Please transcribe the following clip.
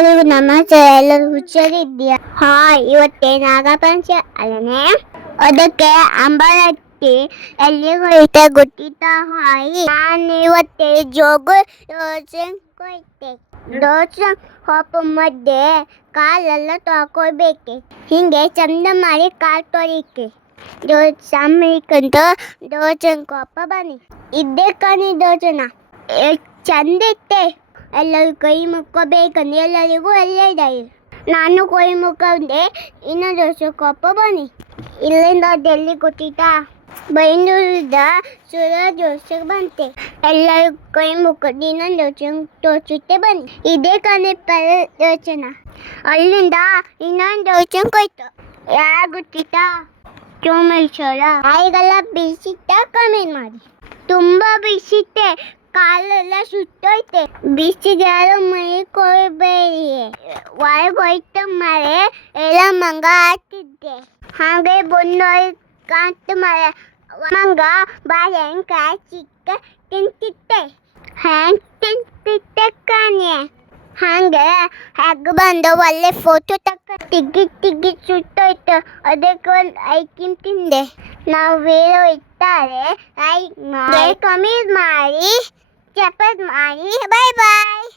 ಎಲ್ಲರಿಗೂ ನಮಸ್ತೆ. ಎಲ್ಲರೂ ಹುಷಾರಿದ್ದೀಯಾ? ಇವತ್ತೇ ನಾಗಪಂಚಮಿ ಅಲ್ಲನೆ, ಅದಕ್ಕೆ ಅಂಬಲಟ್ಟಿ ಎಲ್ಲಿಗೆ ಹೋಯ್ತೆ ಗೊತ್ತಿತ್ತಾ? ನಾನು ಇವತ್ತೇ ದೋಸೆ ಹಾಪ ಮಧ್ಯೆ ಕಾಲೆಲ್ಲ ತೊಳ್ಕೊಳ್ಬೇಕೆ, ಹಿಂಗೆ ಚಂದ ಮಾಡಿ ಕಾಲು ತೊಳಿಕೆ ಸಾಂಬ್ರಿಕಂತ ದೋಸೆ ಕೋಪ ಬನ್ನಿ ಇದ್ದೇ ಕಾಣಿ ದೋಸೆನ ಚಂದ ಇತ್ತೆ. ಎಲ್ಲರೂ ಕೈ ಮುಕ್ಕೋಬೇಕಂದ್ರೆ ಎಲ್ಲರಿಗೂ ಒಳ್ಳೆಯದಾಗಿ ನಾನು ಕೈ ಮುಕ್ಕೊಂಡೆ. ಇನ್ನು ದೋಸೆ ಕೊಪ್ಪ ಬನ್ನಿ ಇಲ್ಲಿಂದ ಡೆಲ್ಲಿ ಗೊತ್ತಿತ್ತಾ? ಬೈಂದೂರಿಂದ ದೋಸೆಗೆ ಬಂತೆ. ಎಲ್ಲರೂ ಕೈ ಮುಕ್ಕೊಂಡು ಇನ್ನೊಂದು ದೋಸೆ ತೋರಿಸುತ್ತೆ ಬನ್ನಿ. ಇದೇ ಕಾಣೆ ದೋಸೆನ ಅಲ್ಲಿಂದ ಇನ್ನೊಂದು ದೋಸೆ ಕೊಯ್ತು. ಯಾರು ಗೊತ್ತಿತ್ತಾ? ಸೋಮೇಶ್ವರ. ಆಯಿಗೆಲ್ಲ ಬಿಸಿಟ್ಟ ಕಮೆಂಟ್ ಮಾಡಿ. ತುಂಬ ಬಿಸಿತ್ತೆ, ಕಾಲೆಲ್ಲ ಸುಟ್ಟೋಯ್ತೆ. ಬಿಸಿಗೆ ಯಾರು ಮೈ ಕೊಯ್ಬೇಡಿ, ಹೊರಗೋಯ್ತು ಮಳೆ ಎಲ್ಲ ಮಂಗ ಹಾಕ್ತಿದ್ದೆ. ಹಾಗೆ ಬಂದೋಯ್ತು ಮಳೆ ಮಂಗ ಬಾಳೆಹಣ್ಣು ಚಿಕ್ಕ ತಿಂತಿತ್ತೆ. ಹ್ಯಾಂಗ್ ತಿಂತಿತ್ತೆ ಕಾಣೆ. ಹಾಗೆ ಹೆಗ್ ಬಂದು ಒಳ್ಳೆ ಫೋಟೋ ತಿಗ್ಗಿ ಸುಟ್ಟೋಯ್ತು. ಅದಕ್ಕೆ ಒಂದು ಐಕ್ರೀಮ್ ತಿಂದೆ. ನಾವು ಬೇರೆ ಇರ್ತಾರೆ ಲೈಕ್ ಮಾಡಿ, ಕಮೆಂಟ್ ಮಾಡಿ, ಸಪೋರ್ಟ್ ಮಾಡಿ. ಬಾಯ್ ಬಾಯ್.